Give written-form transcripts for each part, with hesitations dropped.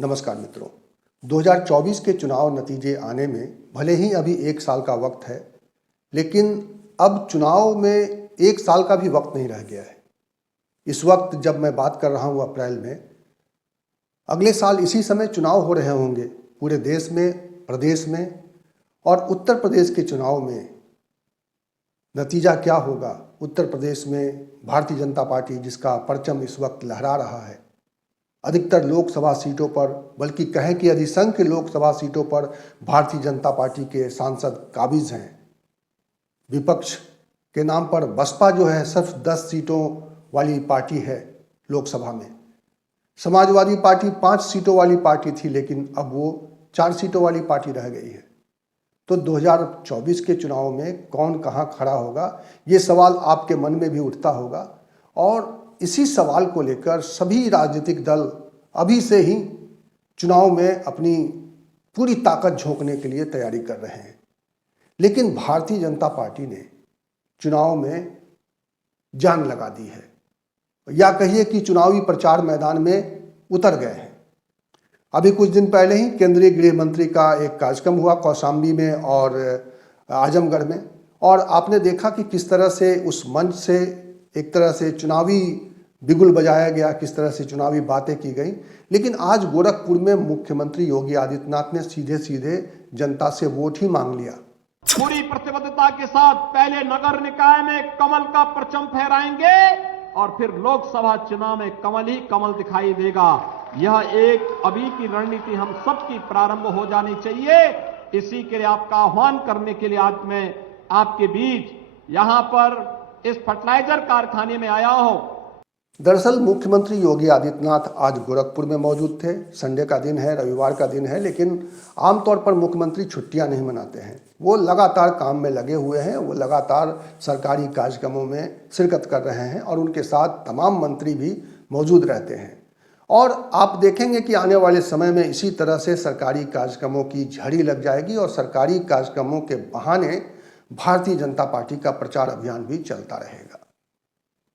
नमस्कार मित्रों। 2024 के चुनाव नतीजे आने में भले ही अभी एक साल का वक्त है, लेकिन अब चुनाव में एक साल का भी वक्त नहीं रह गया है। इस वक्त जब मैं बात कर रहा हूँ अप्रैल में, अगले साल इसी समय चुनाव हो रहे होंगे पूरे देश में, प्रदेश में। और उत्तर प्रदेश के चुनाव में नतीजा क्या होगा? उत्तर प्रदेश में भारतीय जनता पार्टी, जिसका परचम इस वक्त लहरा रहा है, अधिकतर लोकसभा सीटों पर, बल्कि कहें कि अधिसंख्य लोकसभा सीटों पर भारतीय जनता पार्टी के सांसद काबिज हैं। विपक्ष के नाम पर बसपा जो है सिर्फ 10 सीटों वाली पार्टी है लोकसभा में। समाजवादी पार्टी 5 सीटों वाली पार्टी थी, लेकिन अब वो 4 सीटों वाली पार्टी रह गई है। तो 2024 के चुनाव में कौन कहाँ खड़ा होगा, ये सवाल आपके मन में भी उठता होगा। और इसी सवाल को लेकर सभी राजनीतिक दल अभी से ही चुनाव में अपनी पूरी ताकत झोंकने के लिए तैयारी कर रहे हैं। लेकिन भारतीय जनता पार्टी ने चुनाव में जान लगा दी है, या कहिए कि चुनावी प्रचार मैदान में उतर गए हैं। अभी कुछ दिन पहले ही केंद्रीय गृह मंत्री का एक कार्यक्रम हुआ कौशाम्बी में और आजमगढ़ में, और आपने देखा कि किस तरह से उस मंच से एक तरह से चुनावी बिगुल बजाया गया, किस तरह से चुनावी बातें की गई। लेकिन आज गोरखपुर में मुख्यमंत्री योगी आदित्यनाथ ने सीधे सीधे जनता से वोट ही मांग लिया। पूरी प्रतिबद्धता के साथ पहले नगर निकाय में कमल का परचम फहराएंगे और फिर लोकसभा चुनाव में कमल ही कमल दिखाई देगा। यह एक अभी की रणनीति हम सबकी प्रारंभ हो जानी चाहिए। इसी के लिए आपका आह्वान करने के लिए आज मैं आपके बीच यहां पर इस फर्टिलाइजर कारखाने में आया हूं। दरअसल मुख्यमंत्री योगी आदित्यनाथ आज गोरखपुर में मौजूद थे। संडे का दिन है, रविवार का दिन है, लेकिन आमतौर पर मुख्यमंत्री छुट्टियां नहीं मनाते हैं। वो लगातार काम में लगे हुए हैं, वो लगातार सरकारी कार्यक्रमों में शिरकत कर रहे हैं और उनके साथ तमाम मंत्री भी मौजूद रहते हैं। और आप देखेंगे कि आने वाले समय में इसी तरह से सरकारी कार्यक्रमों की झड़ी लग जाएगी और सरकारी कार्यक्रमों के बहाने भारतीय जनता पार्टी का प्रचार अभियान भी चलता रहेगा।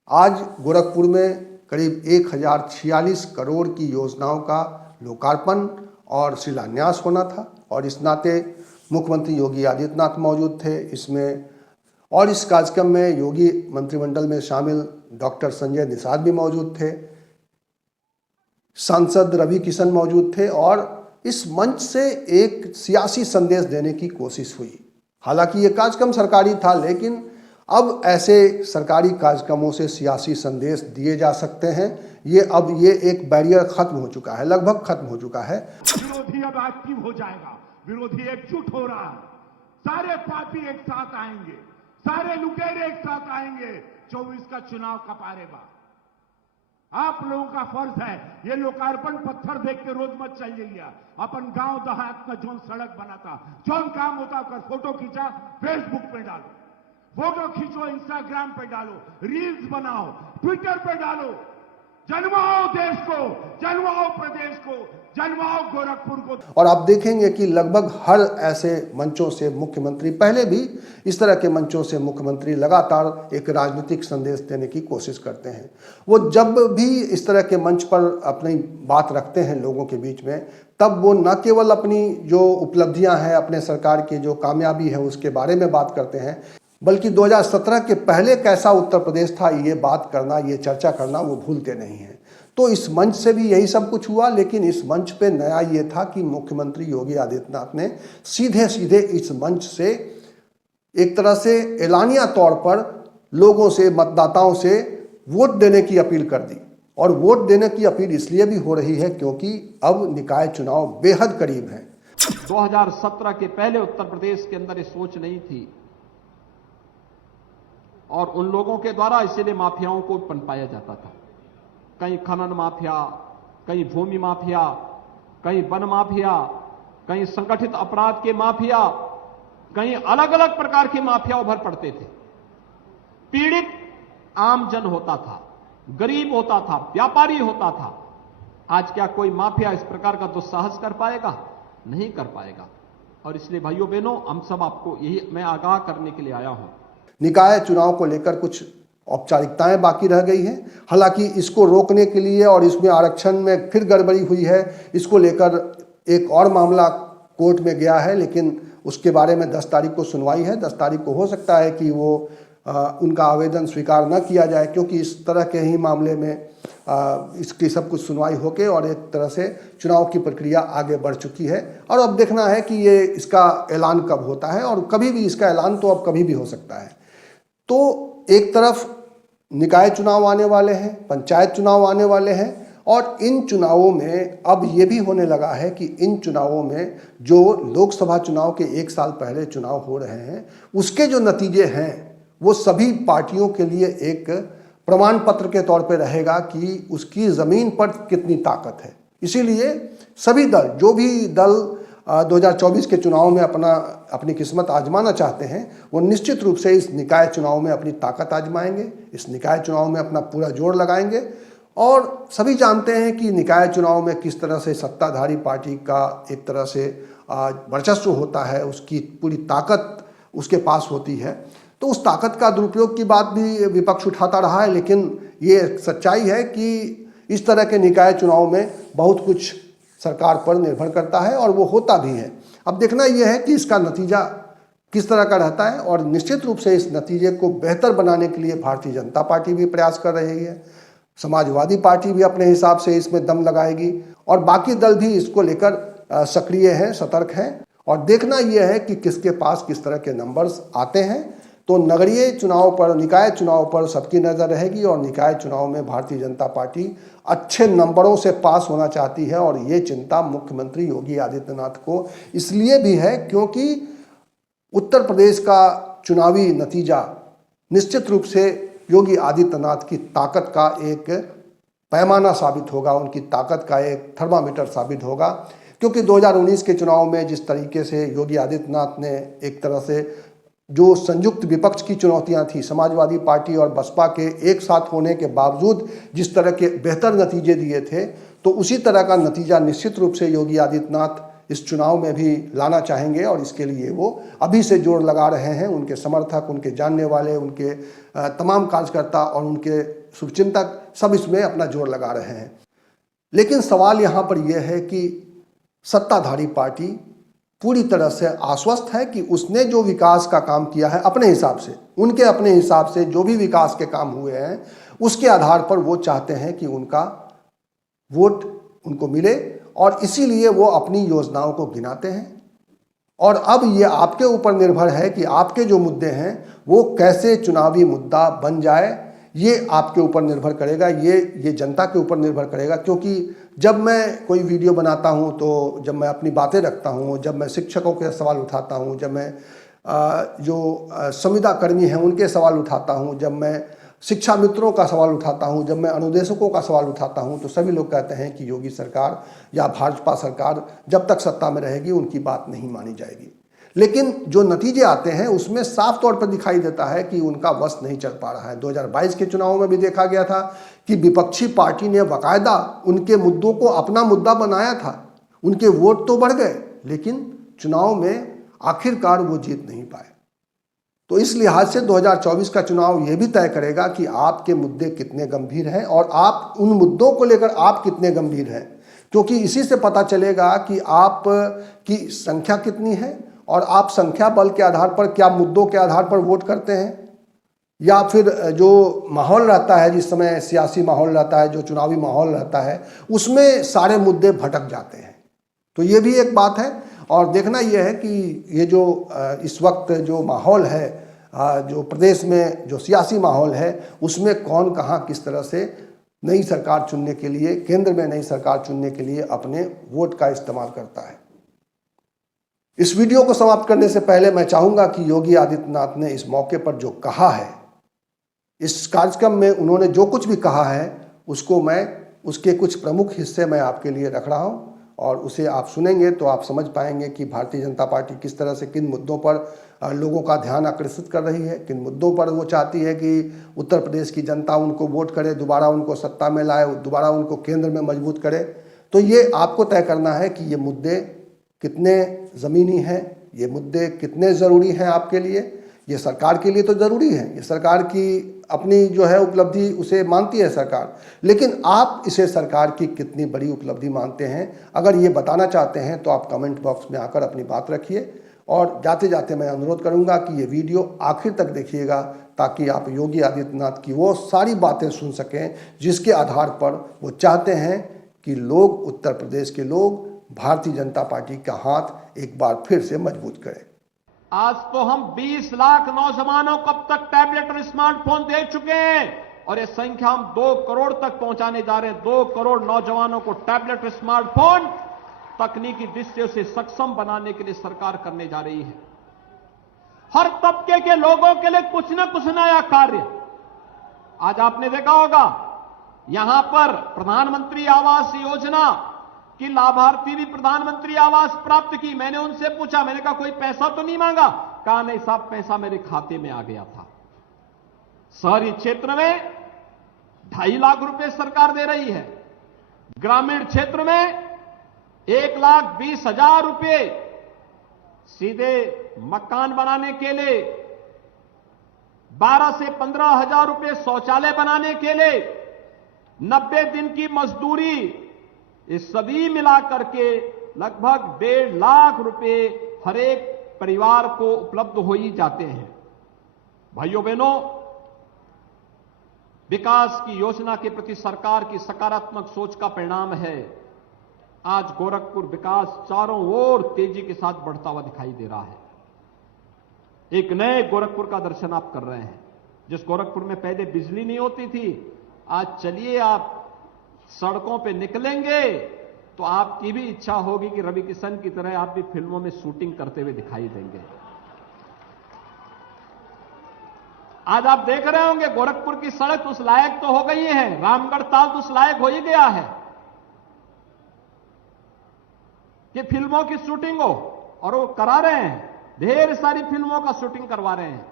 आज गोरखपुर में करीब 1046 करोड़ की योजनाओं का लोकार्पण और शिलान्यास होना था, और इस नाते मुख्यमंत्री योगी आदित्यनाथ मौजूद थे इसमें। और इस कार्यक्रम में योगी मंत्रिमंडल में शामिल डॉक्टर संजय निषाद भी मौजूद थे, सांसद रवि किशन मौजूद थे, और इस मंच से एक सियासी संदेश देने की कोशिश हुई। हालांकि ये कार्यक्रम सरकारी था, लेकिन अब ऐसे सरकारी कार्यक्रमों से सियासी संदेश दिए जा सकते हैं। ये एक बैरियर खत्म हो चुका है, लगभग खत्म हो चुका है। विरोधी अब एक्टिव हो जाएगा, विरोधी एकजुट हो रहा है। सारे पार्टी एक साथ आएंगे, सारे लुटेरे एक साथ आएंगे। 24 का चुनाव का पारे बाद आप लोगों का फर्ज है, ये लोकार्पण पत्थर देख के रोज मत चल जाइए। अपन गांव देहात में जोन सड़क बनाता, जोन काम होता, कर फोटो खींचा फेसबुक पे डालो, फोटो खींचो इंस्टाग्राम पे डालो, रील्स बनाओ, ट्विटर पे डालो। जन्माओ देश को, जन्माओ प्रदेश को, जन्माओ गोरखपुर को। और आप देखेंगे कि लगभग हर ऐसे मंचों से मुख्यमंत्री, पहले भी इस तरह के मंचों से मुख्यमंत्री लगातार एक राजनीतिक संदेश देने की कोशिश करते हैं। वो जब भी इस तरह के मंच पर अपनी बात रखते हैं लोगों के बीच में, तब वो न केवल अपनी जो उपलब्धियां हैं, अपने सरकार की जो कामयाबी है उसके बारे में बात करते हैं, बल्कि 2017 के पहले कैसा उत्तर प्रदेश था ये बात करना, ये चर्चा करना वो भूलते नहीं हैं। तो इस मंच से भी यही सब कुछ हुआ, लेकिन इस मंच पे नया ये था कि मुख्यमंत्री योगी आदित्यनाथ ने सीधे सीधे इस मंच से एक तरह से एलानिया तौर पर लोगों से, मतदाताओं से वोट देने की अपील कर दी। और वोट देने की अपील इसलिए भी हो रही है क्योंकि अब निकाय चुनाव बेहद करीब हैं। 2017 के पहले उत्तर प्रदेश के अंदर ये सोच नहीं थी, और उन लोगों के द्वारा इसीलिए माफियाओं को पनपाया जाता था। कहीं खनन माफिया, कहीं भूमि माफिया, कहीं वन माफिया, कहीं संगठित अपराध के माफिया, कहीं अलग अलग प्रकार के माफिया उभर पड़ते थे। पीड़ित आम जन होता था, गरीब होता था, व्यापारी होता था। आज क्या कोई माफिया इस प्रकार का दुस्साहस कर पाएगा? नहीं कर पाएगा। और इसलिए भाइयों बहनों, हम सब आपको यही मैं आगाह करने के लिए आया हूं। निकाय चुनाव को लेकर कुछ औपचारिकताएं बाकी रह गई हैं। हालांकि इसको रोकने के लिए और इसमें आरक्षण में फिर गड़बड़ी हुई है, इसको लेकर एक और मामला कोर्ट में गया है, लेकिन उसके बारे में 10 तारीख को सुनवाई है। 10 तारीख को हो सकता है कि वो उनका आवेदन स्वीकार न किया जाए, क्योंकि इस तरह के ही मामले में इसकी सब कुछ सुनवाई होके और एक तरह से चुनाव की प्रक्रिया आगे बढ़ चुकी है। और अब देखना है कि ये इसका ऐलान कब होता है, और कभी भी इसका ऐलान तो अब कभी भी हो सकता है। तो एक तरफ निकाय चुनाव आने वाले हैं, पंचायत चुनाव आने वाले हैं, और इन चुनावों में अब ये भी होने लगा है कि इन चुनावों में जो लोकसभा चुनाव के 1 साल पहले चुनाव हो रहे हैं, उसके जो नतीजे हैं वो सभी पार्टियों के लिए एक प्रमाण पत्र के तौर पे रहेगा कि उसकी ज़मीन पर कितनी ताकत है। इसीलिए सभी दल, जो भी दल 2024 के चुनाव में अपनी किस्मत आजमाना चाहते हैं, वो निश्चित रूप से इस निकाय चुनाव में अपनी ताकत आजमाएंगे, इस निकाय चुनाव में अपना पूरा जोर लगाएंगे। और सभी जानते हैं कि निकाय चुनाव में किस तरह से सत्ताधारी पार्टी का एक तरह से वर्चस्व होता है, उसकी पूरी ताकत उसके पास होती है। तो उस ताकत का दुरुपयोग की बात भी विपक्ष उठाता रहा है, लेकिन ये सच्चाई है कि इस तरह के निकाय चुनाव में बहुत कुछ सरकार पर निर्भर करता है, और वो होता भी है। अब देखना यह है कि इसका नतीजा किस तरह का रहता है, और निश्चित रूप से इस नतीजे को बेहतर बनाने के लिए भारतीय जनता पार्टी भी प्रयास कर रही है, समाजवादी पार्टी भी अपने हिसाब से इसमें दम लगाएगी, और बाकी दल भी इसको लेकर सक्रिय हैं, सतर्क हैं। और देखना यह है कि किसके पास किस तरह के नंबर्स आते हैं। तो नगरीय चुनाव पर, निकाय चुनाव पर सबकी नज़र रहेगी, और निकाय चुनाव में भारतीय जनता पार्टी अच्छे नंबरों से पास होना चाहती है। और ये चिंता मुख्यमंत्री योगी आदित्यनाथ को इसलिए भी है क्योंकि उत्तर प्रदेश का चुनावी नतीजा निश्चित रूप से योगी आदित्यनाथ की ताकत का एक पैमाना साबित होगा, उनकी ताकत का एक थर्मामीटर साबित होगा। क्योंकि 2019 के चुनाव में जिस तरीके से योगी आदित्यनाथ ने एक तरह से जो संयुक्त विपक्ष की चुनौतियां थी, समाजवादी पार्टी और बसपा के एक साथ होने के बावजूद जिस तरह के बेहतर नतीजे दिए थे, तो उसी तरह का नतीजा निश्चित रूप से योगी आदित्यनाथ इस चुनाव में भी लाना चाहेंगे। और इसके लिए वो अभी से जोर लगा रहे हैं। उनके समर्थक, उनके जानने वाले, उनके तमाम कार्यकर्ता और उनके शुभचिंतक सब इसमें अपना जोर लगा रहे हैं। लेकिन सवाल यहाँ पर यह है कि सत्ताधारी पार्टी पूरी तरह से आश्वस्त है कि उसने जो विकास का काम किया है अपने हिसाब से, उनके अपने हिसाब से जो भी विकास के काम हुए हैं, उसके आधार पर वो चाहते हैं कि उनका वोट उनको मिले, और इसीलिए वो अपनी योजनाओं को गिनाते हैं। और अब ये आपके ऊपर निर्भर है कि आपके जो मुद्दे हैं वो कैसे चुनावी मुद्दा बन जाए। ये आपके ऊपर निर्भर करेगा, ये जनता के ऊपर निर्भर करेगा। क्योंकि जब मैं कोई वीडियो बनाता हूं, तो जब मैं अपनी बातें रखता हूं, जब मैं शिक्षकों के सवाल उठाता हूं, जब मैं जो संविदा कर्मी हैं उनके सवाल उठाता हूं, जब मैं शिक्षा मित्रों का सवाल उठाता हूं, जब मैं अनुदेशकों का सवाल उठाता हूं, तो सभी लोग कहते हैं कि योगी सरकार या भाजपा सरकार जब तक सत्ता में रहेगी उनकी बात नहीं मानी जाएगी। लेकिन जो नतीजे आते हैं उसमें साफ तौर पर दिखाई देता है कि उनका वश नहीं चल पा रहा है। 2022 के चुनाव में भी देखा गया था कि विपक्षी पार्टी ने बाकायदा उनके मुद्दों को अपना मुद्दा बनाया था। उनके वोट तो बढ़ गए, लेकिन चुनाव में आखिरकार वो जीत नहीं पाए। तो इस लिहाज से 2024 का चुनाव ये भी तय करेगा कि आपके मुद्दे कितने गंभीर हैं और आप उन मुद्दों को लेकर आप कितने गंभीर हैं। क्योंकि इसी से पता चलेगा कि आप की संख्या कितनी है, और आप संख्या बल के आधार पर, क्या मुद्दों के आधार पर वोट करते हैं, या फिर जो माहौल रहता है, जिस समय सियासी माहौल रहता है, जो चुनावी माहौल रहता है, उसमें सारे मुद्दे भटक जाते हैं। तो ये भी एक बात है। और देखना यह है कि ये जो इस वक्त जो माहौल है, जो प्रदेश में जो सियासी माहौल है, उसमें कौन कहाँ किस तरह से नई सरकार चुनने के लिए, केंद्र में नई सरकार चुनने के लिए अपने वोट का इस्तेमाल करता है। इस वीडियो को समाप्त करने से पहले मैं चाहूँगा कि योगी आदित्यनाथ ने इस मौके पर जो कहा है, इस कार्यक्रम में उन्होंने जो कुछ भी कहा है, उसको मैं, उसके कुछ प्रमुख हिस्से मैं आपके लिए रख रहा हूँ, और उसे आप सुनेंगे तो आप समझ पाएंगे कि भारतीय जनता पार्टी किस तरह से, किन मुद्दों पर लोगों का ध्यान आकर्षित कर रही है, किन मुद्दों पर वो चाहती है कि उत्तर प्रदेश की जनता उनको वोट करे, दोबारा उनको सत्ता में लाए, दोबारा उनको केंद्र में मजबूत करे। तो ये आपको तय करना है कि ये मुद्दे कितने ज़मीनी हैं, ये मुद्दे कितने ज़रूरी हैं आपके लिए, ये सरकार के लिए तो ज़रूरी है, ये सरकार की अपनी जो है उपलब्धि उसे मानती है सरकार, लेकिन आप इसे सरकार की कितनी बड़ी उपलब्धि मानते हैं? अगर ये बताना चाहते हैं तो आप कमेंट बॉक्स में आकर अपनी बात रखिए। और जाते जाते मैं अनुरोध करूंगा कि ये वीडियो आखिर तक देखिएगा, ताकि आप योगी आदित्यनाथ की वो सारी बातें सुन सकें जिसके आधार पर वो चाहते हैं कि लोग, उत्तर प्रदेश के लोग, भारतीय जनता पार्टी का हाथ एक बार फिर से मजबूत करें। आज तो हम 20 लाख नौजवानों को अब तक टैबलेट और स्मार्टफोन दे चुके हैं और ये संख्या हम 2 करोड़ तक पहुंचाने जा रहे हैं। 2 करोड़ नौजवानों को टैबलेट और स्मार्टफोन तकनीकी दृष्टि से सक्षम बनाने के लिए सरकार करने जा रही है। हर तबके के लोगों के लिए कुछ न कुछ नया कार्य। आज आपने देखा होगा यहां पर प्रधानमंत्री आवास योजना की लाभार्थी भी प्रधानमंत्री आवास प्राप्त की। मैंने उनसे पूछा, मैंने कहा कोई पैसा तो नहीं मांगा? कहा नहीं साहब, पैसा मेरे खाते में आ गया था। शहरी क्षेत्र में 2.5 लाख रुपए सरकार दे रही है, ग्रामीण क्षेत्र में 1,20,000 रुपए सीधे मकान बनाने के लिए, 12 से 15,000 रुपए शौचालय बनाने के लिए, 90 दिन की मजदूरी, ये सभी मिलाकर के लगभग 1.5 लाख रुपए हर एक परिवार को उपलब्ध हो ही जाते हैं। भाइयों बहनों, विकास की योजना के प्रति सरकार की सकारात्मक सोच का परिणाम है आज गोरखपुर विकास चारों ओर तेजी के साथ बढ़ता हुआ दिखाई दे रहा है। एक नए गोरखपुर का दर्शन आप कर रहे हैं। जिस गोरखपुर में पहले बिजली नहीं होती थी, आज चलिए आप सड़कों पे निकलेंगे तो आपकी भी इच्छा होगी कि रवि किशन की तरह आप भी फिल्मों में शूटिंग करते हुए दिखाई देंगे। आज आप देख रहे होंगे गोरखपुर की सड़क उस लायक तो हो गई है, रामगढ़ ताल तो उस लायक हो ही गया है कि फिल्मों की शूटिंग हो, और वो करा रहे हैं। ढेर सारी फिल्मों का शूटिंग करवा रहे हैं,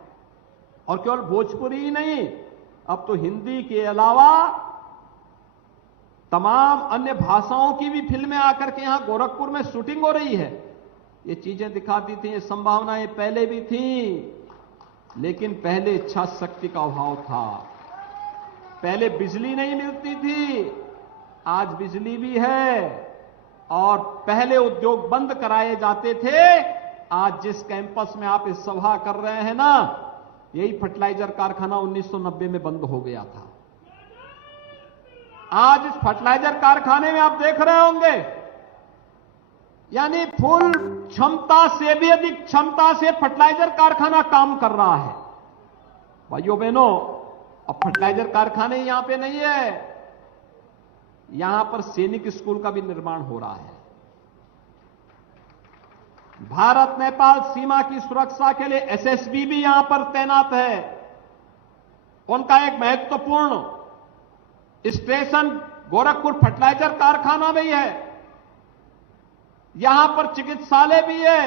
और केवल भोजपुरी ही नहीं, अब तो हिंदी के अलावा तमाम अन्य भाषाओं की भी फिल्में आकर के यहां गोरखपुर में शूटिंग हो रही है। ये चीजें दिखाती थी, ये संभावनाएं पहले भी थी, लेकिन पहले इच्छा शक्ति का अभाव था। पहले बिजली नहीं मिलती थी, आज बिजली भी है। और पहले उद्योग बंद कराए जाते थे, आज जिस कैंपस में आप इस सभा कर रहे हैं ना, यही फर्टिलाइजर कारखाना 1990 में बंद हो गया था। आज इस फर्टिलाइजर कारखाने में आप देख रहे होंगे, यानी फुल क्षमता से भी अधिक क्षमता से फर्टिलाइजर कारखाना काम कर रहा है। भाइयों बहनों, अब फर्टिलाइजर कारखाने यहां पे नहीं है, यहां पर सैनिक स्कूल का भी निर्माण हो रहा है। भारत नेपाल सीमा की सुरक्षा के लिए एसएसबी भी यहां पर तैनात है। उनका एक महत्वपूर्ण स्टेशन गोरखपुर फर्टिलाइजर कारखाना भी है। यहां पर चिकित्सालय भी है।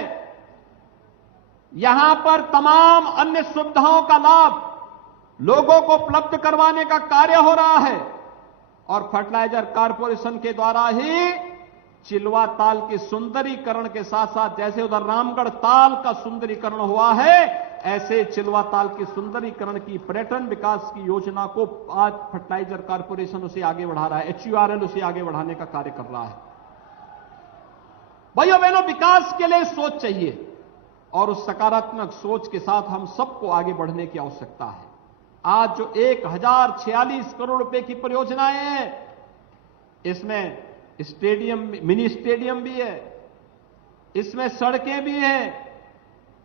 यहां पर तमाम अन्य सुविधाओं का लाभ लोगों को उपलब्ध करवाने का कार्य हो रहा है, और फर्टिलाइजर कारपोरेशन के द्वारा ही चिलवा ताल के सुंदरीकरण के साथ साथ, जैसे उधर रामगढ़ ताल का सुंदरीकरण हुआ है, ऐसे चिलवा ताल के सुंदरीकरण की पर्यटन विकास की योजना को आज फर्टिलाइजर कारपोरेशन उसे आगे बढ़ा रहा है, HURL उसे आगे बढ़ाने का कार्य कर रहा है। भाइयों बहनों, विकास के लिए सोच चाहिए, और उस सकारात्मक सोच के साथ हम सबको आगे बढ़ने की आवश्यकता है। आज जो 1046 करोड़ रुपए की परियोजनाएं हैं, इसमें स्टेडियम, मिनी स्टेडियम भी है, इसमें सड़कें भी हैं,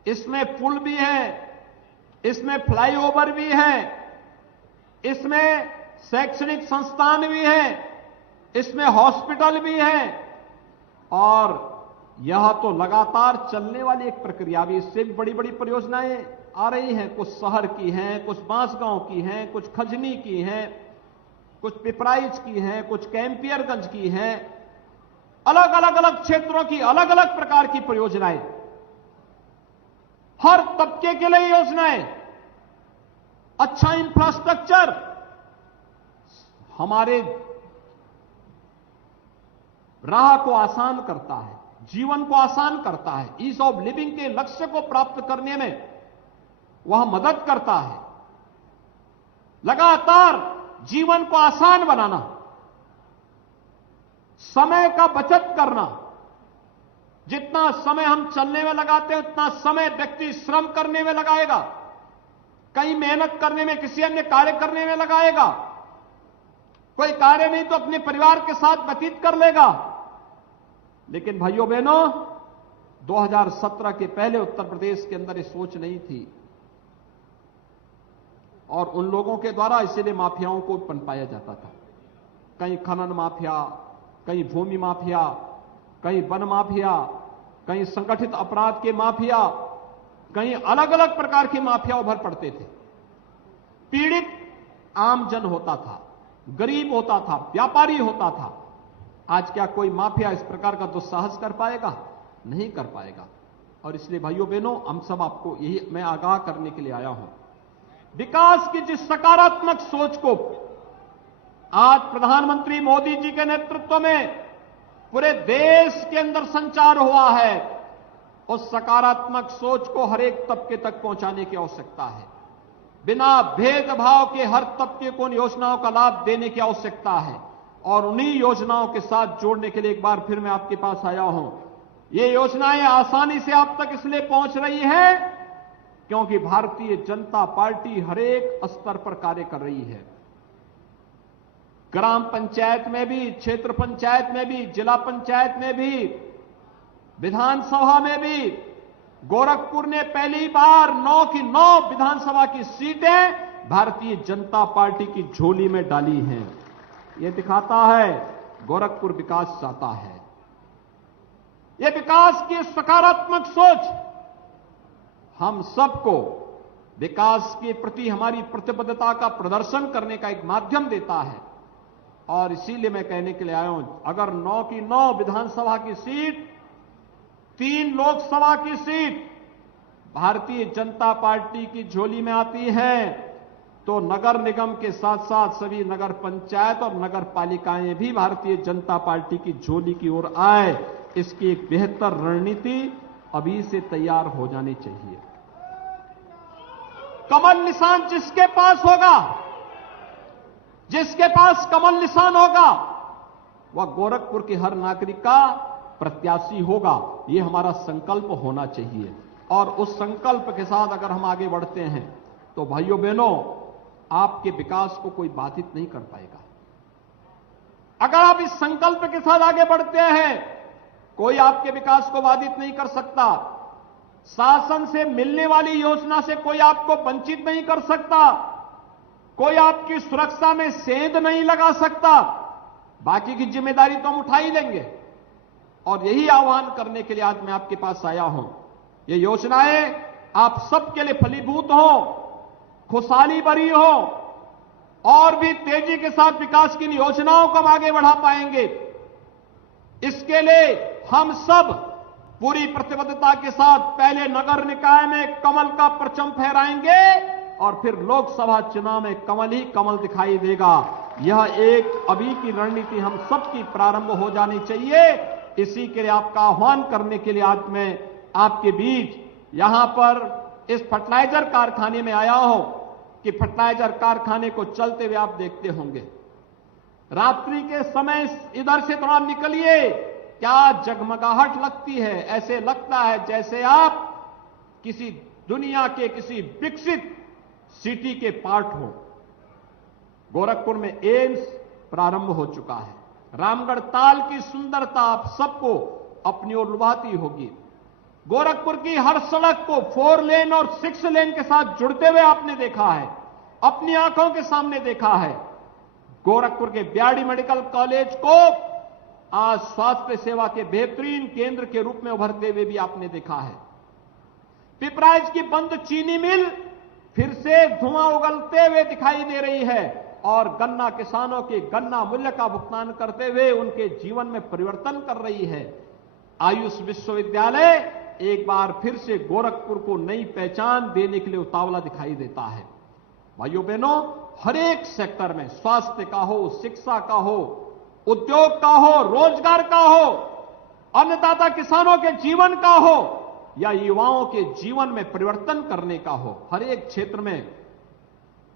इसमें पुल भी है, इसमें फ्लाईओवर भी है, इसमें शैक्षणिक संस्थान भी है, इसमें हॉस्पिटल भी है, और यह तो लगातार चलने वाली एक प्रक्रिया भी। इससे भी बड़ी बड़ी परियोजनाएं आ रही हैं, कुछ शहर की हैं, कुछ बांसगांव की हैं, कुछ खजनी की हैं, कुछ पिपराइच की हैं, कुछ कैंपियरगंज की हैं। अलग अलग क्षेत्रों की अलग अलग प्रकार की परियोजनाएं, हर तबके के लिए योजनाएं। अच्छा इंफ्रास्ट्रक्चर हमारे राह को आसान करता है, जीवन को आसान करता है। ईज ऑफ लिविंग के लक्ष्य को प्राप्त करने में वह मदद करता है। लगातार जीवन को आसान बनाना, समय का बचत करना, जितना समय हम चलने में लगाते हैं उतना समय व्यक्ति श्रम करने में लगाएगा, कहीं मेहनत करने में, किसी अन्य कार्य करने में लगाएगा, कोई कार्य नहीं तो अपने परिवार के साथ व्यतीत कर लेगा। लेकिन भाइयों बहनों, 2017 के पहले उत्तर प्रदेश के अंदर ये सोच नहीं थी और उन लोगों के द्वारा इसीलिए माफियाओं को पनपाया जाता था। कहीं खनन माफिया, कहीं भूमि माफिया, कहीं वन माफिया, कहीं संगठित अपराध के माफिया, कहीं अलग अलग प्रकार के माफिया उभर पड़ते थे। पीड़ित आम जन होता था, गरीब होता था, व्यापारी होता था। आज क्या कोई माफिया इस प्रकार का दुस्साहस कर पाएगा? नहीं कर पाएगा। और इसलिए भाइयों बहनों, हम सब आपको यही मैं आगाह करने के लिए आया हूं। विकास की जिस सकारात्मक सोच को आज प्रधानमंत्री मोदी जी के नेतृत्व में पूरे देश के अंदर संचार हुआ है, उस सकारात्मक सोच को हर एक तबके तक पहुंचाने की आवश्यकता है। बिना भेदभाव के हर तबके को उन योजनाओं का लाभ देने की आवश्यकता है और उन्हीं योजनाओं के साथ जोड़ने के लिए एक बार फिर मैं आपके पास आया हूं। ये योजनाएं आसानी से आप तक इसलिए पहुंच रही है क्योंकि भारतीय जनता पार्टी हर एक स्तर पर कार्य कर रही है। ग्राम पंचायत में भी, क्षेत्र पंचायत में भी, जिला पंचायत में भी, विधानसभा में भी गोरखपुर ने पहली बार 9 की 9 विधानसभा की सीटें भारतीय जनता पार्टी की झोली में डाली हैं। यह दिखाता है गोरखपुर विकास चाहता है। यह विकास की सकारात्मक सोच हम सबको विकास के प्रति हमारी प्रतिबद्धता का प्रदर्शन करने का एक माध्यम देता है। और इसीलिए मैं कहने के लिए आया हूं, अगर 9 की 9 विधानसभा की सीट, 3 लोकसभा की सीट भारतीय जनता पार्टी की झोली में आती है तो नगर निगम के साथ साथ सभी नगर पंचायत और नगर पालिकाएं भी भारतीय जनता पार्टी की झोली की ओर आए, इसकी एक बेहतर रणनीति अभी से तैयार हो जानी चाहिए। कमल निशान जिसके पास होगा, जिसके पास कमल निशान होगा, वह गोरखपुर के हर नागरिक का प्रत्याशी होगा। यह हमारा संकल्प होना चाहिए और उस संकल्प के साथ अगर हम आगे बढ़ते हैं तो भाइयों बहनों, आपके विकास को कोई बाधित नहीं कर पाएगा। अगर आप इस संकल्प के साथ आगे बढ़ते हैं, कोई आपके विकास को बाधित नहीं कर सकता। शासन से मिलने वाली योजना से कोई आपको वंचित नहीं कर सकता। कोई आपकी सुरक्षा में सेंध नहीं लगा सकता। बाकी की जिम्मेदारी तो हम उठा ही लेंगे और यही आह्वान करने के लिए आज मैं आपके पास आया हूं। ये योजनाएं आप सबके लिए फलीभूत हो, खुशहाली भरी हो और भी तेजी के साथ विकास की योजनाओं को हम आगे बढ़ा पाएंगे। इसके लिए हम सब पूरी प्रतिबद्धता के साथ पहले नगर निकाय में कमल का परचम फहराएंगे और फिर लोकसभा चुनाव में कमल ही कमल दिखाई देगा। यह एक अभी की रणनीति हम सबकी प्रारंभ हो जानी चाहिए। इसी के लिए आपका आह्वान करने के लिए आज मैं आपके बीच यहां पर इस फर्टिलाइजर कारखाने में आया हूं कि फर्टिलाइजर कारखाने को चलते हुए आप देखते होंगे। रात्रि के समय इधर से थोड़ा निकलिए, क्या जगमगाहट लगती है। ऐसे लगता है जैसे आप किसी दुनिया के किसी विकसित सिटी के पार्ट हो। गोरखपुर में एम्स प्रारंभ हो चुका है। रामगढ़ ताल की सुंदरता आप सबको अपनी ओर लुभाती होगी। गोरखपुर की हर सड़क को 4 लेन और 6 लेन के साथ जुड़ते हुए आपने देखा है, अपनी आंखों के सामने देखा है। गोरखपुर के बीआरडी मेडिकल कॉलेज को आज स्वास्थ्य सेवा के बेहतरीन केंद्र के रूप में उभरते हुए भी आपने देखा है। पिपराइच की बंद चीनी मिल फिर से धुआं उगलते हुए दिखाई दे रही है और गन्ना किसानों के गन्ना मूल्य का भुगतान करते हुए उनके जीवन में परिवर्तन कर रही है। आयुष विश्वविद्यालय एक बार फिर से गोरखपुर को नई पहचान देने के लिए उतावला दिखाई देता है। भाइयों बहनों, हर एक सेक्टर में, स्वास्थ्य का हो, शिक्षा का हो, उद्योग का हो, रोजगार का हो, अन्नदाता किसानों के जीवन का हो, या युवाओं के जीवन में परिवर्तन करने का हो। हर एक क्षेत्र में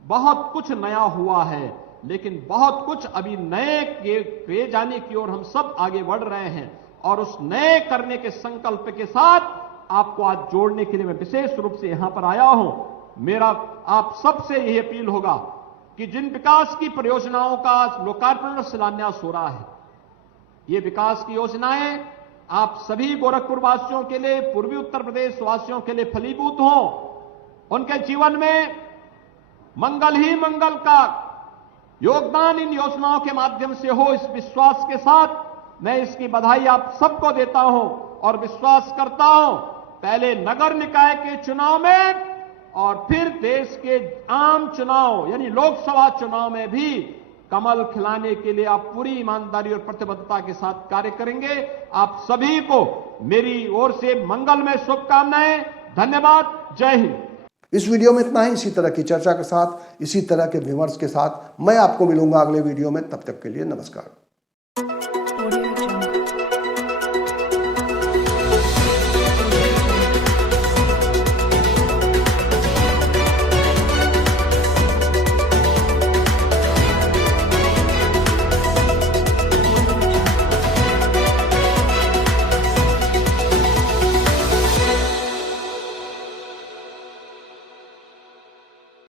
बहुत कुछ नया हुआ है, लेकिन बहुत कुछ अभी नए किए जाने की ओर हम सब आगे बढ़ रहे हैं और उस नए करने के संकल्प के साथ आपको आज जोड़ने के लिए मैं विशेष रूप से यहां पर आया हूं। मेरा आप सबसे यह अपील होगा कि जिन विकास की परियोजनाओं का लोकार्पण और शिलान्यास हो रहा है, ये विकास की योजनाएं आप सभी गोरखपुर वासियों के लिए, पूर्वी उत्तर प्रदेश वासियों के लिए फलीभूत हों, उनके जीवन में मंगल ही मंगल का योगदान इन योजनाओं के माध्यम से हो, इस विश्वास के साथ मैं इसकी बधाई आप सबको देता हूं और विश्वास करता हूं पहले नगर निकाय के चुनाव में और फिर देश के आम चुनाव यानी लोकसभा चुनाव में भी कमल खिलाने के लिए आप पूरी ईमानदारी और प्रतिबद्धता के साथ कार्य करेंगे। आप सभी को मेरी ओर से मंगलमय शुभकामनाएं। धन्यवाद। जय हिंद। इस वीडियो में इतना ही। इसी तरह की चर्चा के साथ, इसी तरह के विमर्श के साथ मैं आपको मिलूंगा अगले वीडियो में। तब तक के लिए नमस्कार।